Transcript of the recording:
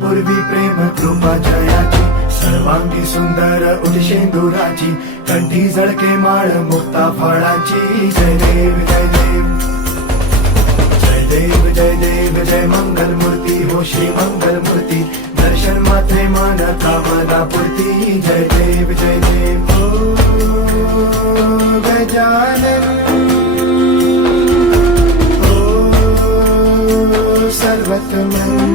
पूर्वी प्रेम कृपा जयाची सर्वांगी सुंदर उदिशेंदुराची कंठी झळके माळ मुक्ता फळाची जय देव जय देव जय देव जय देव जय मंगल मूर्ती हो श्री मंगल मूर्ती दर्शन मात्रे मान कामना पूर्ती जय देव जय देव ओ गजानन ओ सर्वतमन